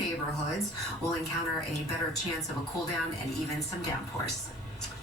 neighborhoods will encounter a better chance of a cool down and even some downpours.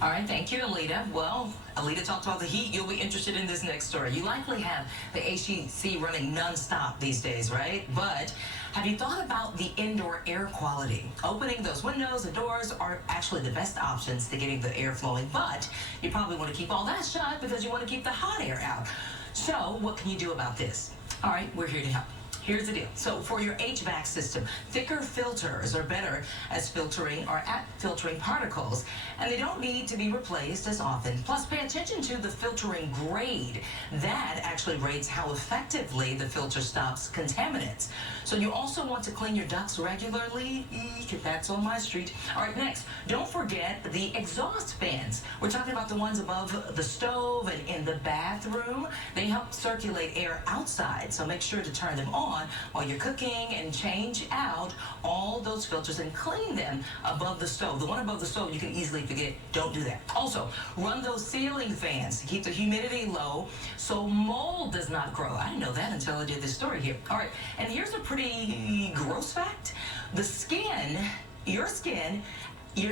All right, thank you, Alita. Well, Alita talked about the heat. You'll be interested in this next story. You likely have the AC running nonstop these days, right? But have you thought about the indoor air quality? Opening those windows and doors are actually the best options to getting the air flowing, but you probably want to keep all that shut because you want to keep the hot air out. So what can you do about this? All right, we're here to help. Here's the deal. So for your HVAC system, thicker filters are better as filtering or at filtering particles, and they don't need to be replaced as often. Plus, pay attention to the filtering grade. That actually rates how effectively the filter stops contaminants. So you also want to clean your ducts regularly. That's on my street. All right, next, don't forget the exhaust fans. We're talking about the ones above the stove and in the bathroom. They help circulate air outside, so make sure to turn them on while you're cooking and change out all those filters and clean them above the stove. The one above the stove you can easily forget. Don't do that. Also, run those ceiling fans to keep the humidity low so mold does not grow. I didn't know that until I did this story here. All right, and here's a pretty gross fact. The skin, your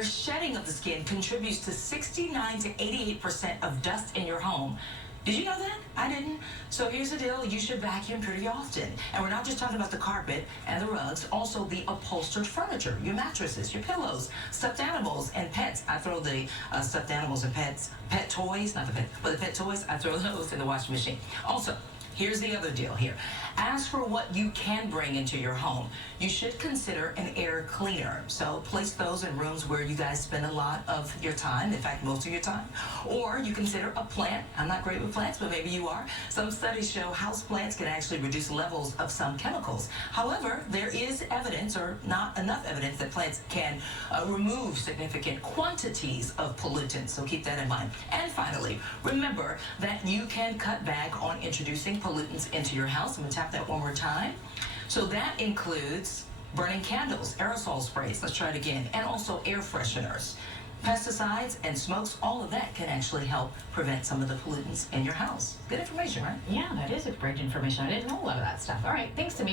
shedding of the skin contributes to 69 to 88% of dust in your home. Did you know that? I didn't. So here's the deal. You should vacuum pretty often. And we're not just talking about the carpet and the rugs, also the upholstered furniture, your mattresses, your pillows, stuffed animals, and pets. I throw the stuffed animals and pet toys, not the pet, but the pet toys, I throw those in the washing machine. Also, here's the other deal here. As for what you can bring into your home, you should consider an air cleaner. So place those in rooms where you guys spend a lot of your time, in fact, most of your time. Or you consider a plant. I'm not great with plants, but maybe you are. Some studies show house plants can actually reduce levels of some chemicals. However, there is evidence, or not enough evidence, that plants can remove significant quantities of pollutants. So keep that in mind. And finally, remember that you can cut back on introducing pollutants into your house. I'm going to tap that one more time. So that includes burning candles, aerosol sprays, let's try it again, and also air fresheners. Pesticides and smokes, all of that can actually help prevent some of the pollutants in your house. Good information, right? Yeah, that is great information. I didn't know a lot of that stuff. All right, thanks to me.